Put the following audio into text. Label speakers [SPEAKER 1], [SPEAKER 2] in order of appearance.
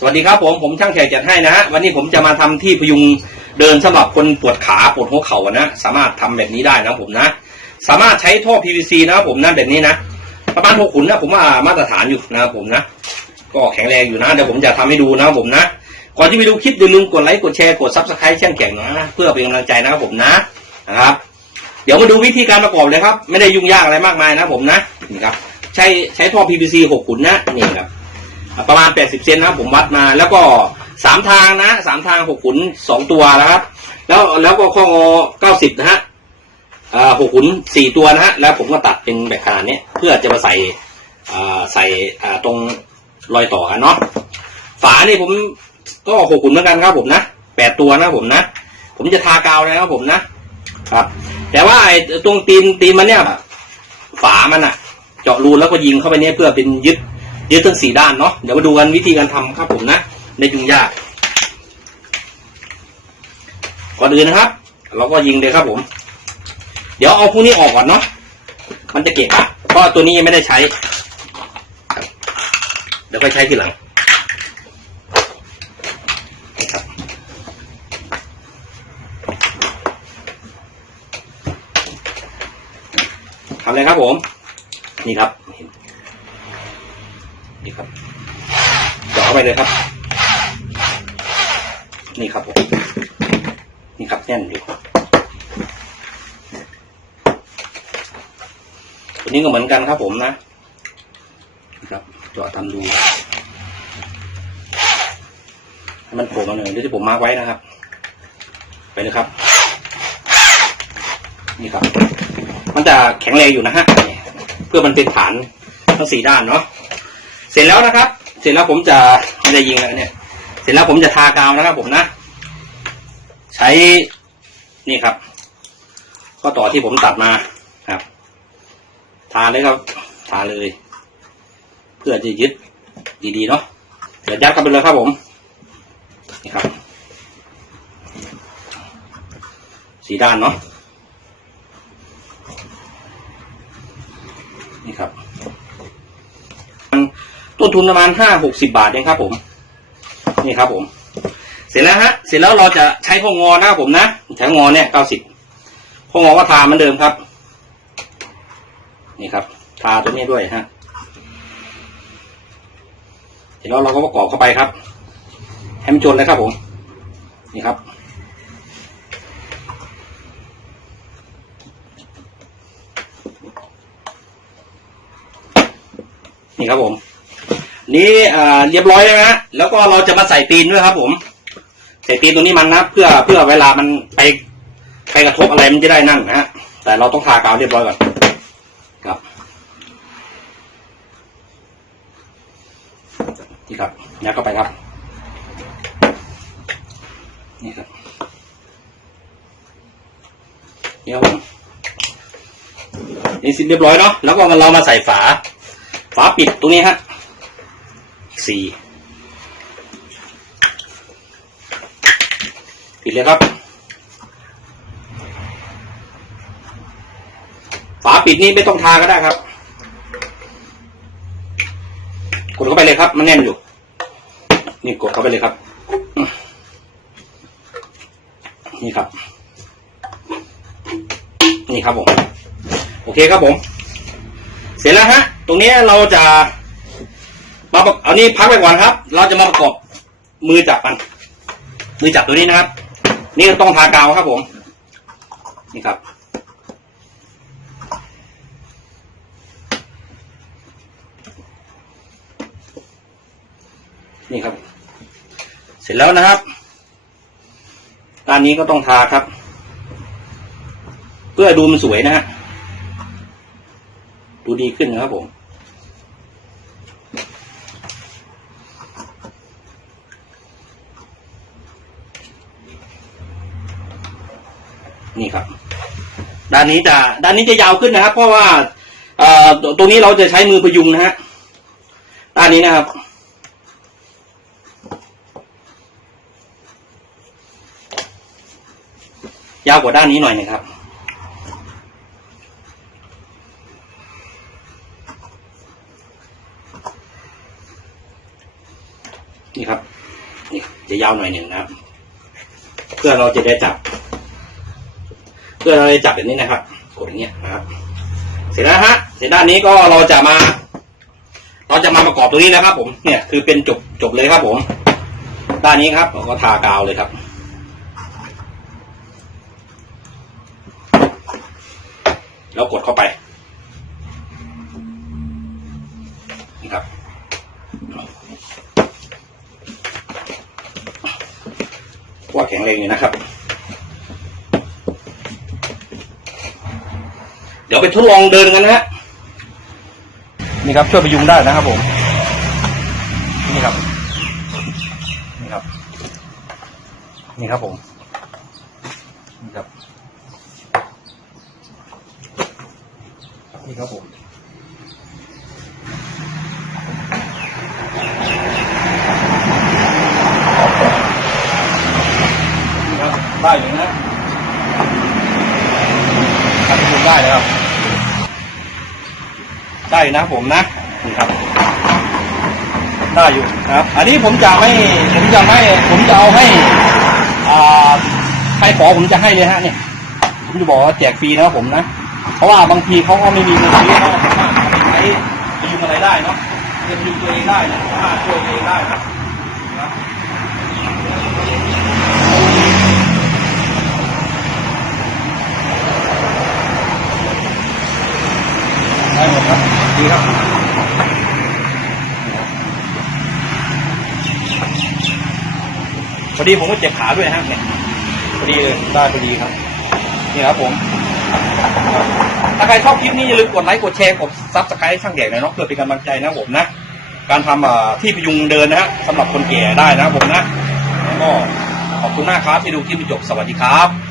[SPEAKER 1] สวัสดีครับผมผมช่างแขกจัดให้นะฮะวันนี้ผมจะมาทำที่พยุงเดินสำหรับคนปวดขาปวดหัวเข่านะสามารถทำแบบนี้ได้นะผมนะ สามารถใช้ท่อ PVC นะครับผมนะแบบนี้นะประมาณหกขุนนะผมว่ามาตรฐานอยู่นะครับผมนะ ก็แข็งแรงอยู่นะเดี๋ยวผมจะทำให้ดูนะครับผมนะก่อนที่ไปดูคลิปอย่าลืมกดไลค์กดแชร์กดซับสไครต์ช่างแข็งนะเพื่อเป็นกำลังใจนะครับผมนะนะครับ เดี๋ยวมาดูวิธีการประกอบเลยครับ ไม่ได้ยุ่งยากอะไรมากมายนะผมนะนี่ครับใช้ใช้ท่อ PVC หกขุนนะนี่ครับ ประมาณ 80 เซนนะครับ ผมวัดมา แล้วก็สามทางนะสามทางหกขุนสองตัวนะครับ แล้วแล้วก็ข้องอเก้าสิบนะฮะอ่าหกขุนสี่ตัวนะฮะแล้วผมก็ตัดเป็นแบบขนาดนี้เพื่อจะมาใส่อ่าใส่อ่าตรงรอยต่อกันเนาะฝานี่ผมก็หกขุนเหมือนกันครับผมนะแปดตัวนะผมนะ ผมจะทากาวเลยนะครับผมนะครับ แต่ว่าไอ้ตรงตีนตีนมันเนี่ยฝามันอะเจาะรูแล้วก็ยิงเข้าไปเนี่ยเพื่อเป็นยึด ยึดทั้งสี่ด้านเนาะเดี๋ยวมาดูกันวิธีการทำครับผมนะในยุ่งยากก่อนอื่นนะครับ เราก็ยิงเลยครับผม เดี๋ยวเอาพวกนี้ออกก่อนเนาะมันจะเกะกะเพราะตัวนี้ยังไม่ได้ใช้ เดี๋ยวไปใช้ทีหลังทำเลยครับผม นี่ครับ นี่ครับเจาะเข้าไปเลยครับ นี่ครับผมนี่ครับแน่นอยู่ตัวนี้ก็เหมือนกันครับผมนะครับเจาะทำดูให้มันโผล่มาหน่อยเดี๋ยวที่ผมมาร์กไว้นะครับ ไปเลยครับ นี่ครับ มันจะแข็งแรงอยู่นะฮะ เพื่อมันเป็นฐานทั้งสี่ด้านเนาะ เสร็จแล้วนะครับ เสร็จแล้วผมจะไม่ได้ยิงแล้วเนี่ย เสร็จแล้วผมจะทากาวนะครับ ผมนะ ใช้นี่ครับ ก็ต่อที่ผมตัดมาครับ ทาเลยครับ ทาเลย เพื่อจะยึดดีๆเนาะเดี๋ยวยัดเข้าไปเลยครับผมนี่ครับ สีด้านเนาะนี่ครับ ต้นทุนประมาณห้าหกสิบาทเองครับ ผม นี่ครับ ผม เสร็จแล้วฮะ เสร็จแล้วเราจะใช้ข้องอนะครับผมนะใช้งอเนี่ยเก้าสิบข้องอก็ทาเหมือนเดิมครับ นี่ครับ ทาตัวนี้ด้วยฮะเสร็จแล้วเราก็ประกอบเข้าไปครับให้มันจนเลยครับผม นี่ครับนี่ครับผม นี่อ่าเรียบร้อยแล้วนะแล้วก็เราจะมาใส่ตีนด้วยครับ ผม ใส่ตีนตรงนี้มันนะเพื่อเพื่อเวลามันไปไปกระทบอะไรมันจะได้นั่นนะฮะแต่เราต้องทากาวเรียบร้อยก่อนครับนี่ครับยัดเข้าไปครับ นี่ครับนี่ครับผมนี่สิเรียบร้อยเนาะแล้วก็เรามาใส่ฝา ฝาปิดตรงนี้ฮะ สี่ปิดเลยครับฝาปิดนี่ไม่ต้องทาก็ได้ครับกดเข้าไปเลยครับ มันแน่นอยู่ นี่กดเข้าไปเลยครับ นี่ครับ นี่ครับผม โอเคครับผม เสร็จแล้วฮะ ตรงนี้เราจะ มาเอานี้พักไปก่อนครับ เราจะมาประกอบมือจับมัน มือจับตัวนี้นะครับ นี่ต้องทากาวครับผม นี่ครับ นี่ครับ เสร็จแล้วนะครับ ด้านนี้ก็ต้องทาครับ เพื่อดูมันสวยนะฮะ ดูดีขึ้นนะครับผม นี่ครับ ด้านนี้จะด้านนี้จะยาวขึ้นนะครับ เพราะว่าเอ่อตรงนี้เราจะใช้มือพยุงนะฮะด้านนี้นะครับยาวกว่าด้านนี้หน่อยหนะครับ นี่ครับ นี่จะยาวหน่อยหนึ่งนะครับ เพื่อเราจะได้จับ เพื่อเราจะจับแบบนี้นะครับกดอย่างเงี้ยนะครับ เสร็จแล้วฮะเสร็จด้านนี้ก็เราจะมา เราจะมาประกอบตรงนี้นะครับ ผมเนี่ยคือเป็นจบจบเลยครับ ผม ด้านนี้ครับเราก็ทากาวเลยครับแล้วกดเข้าไปนี่ครับว่าแข็งแรงอยู่นะครับ เดี๋ ยวไปทดลองเดินกันนะฮะนี่ครับช่วยพยุงได้นะครับผม นี่ครับ นี่ครับ นี่ครับผมนี่ครับ นี่ครับผมได้อยู่นะทำพยุงได้เลย ครับได้นะผมนะนี่ครับได้อยู่นะครับ อันนี้ผมจะไม่ผมจะไม่ผมจะเอาให้อ่าใครขอผมจะให้เลยฮะเนี่ยผมจะบอกว่าแจกฟรีนะครับผมนะ เพราะว่าบางทีเขาก็ไม่มีเงินซื้อเขาสามารถเอาไปใช้ยืมอะไรได้เนาะเงินยืมตัวเองได้นะสามาช่วยตัวเองได้นะนะได้หมดครับ ดีครับพอดีผมก็เจ็บขาด้วยนะฮะเนี่ยพอดีเลยได้พอดีครับ นี่ครับผมถ้าใครชอบคลิปนี้อย่าลืมกดไลค์กดแชร์กดซับสไครต์ช่างแดกหน่อยเนาะเพื่อเป็นกำลังใจนะผมนะ การทำที่พยุงเดินนะฮะสำหรับคนแก่ได้นะผมนะก็ขอบคุณมากครับที่ดูคลิปจบสวัสดีครับ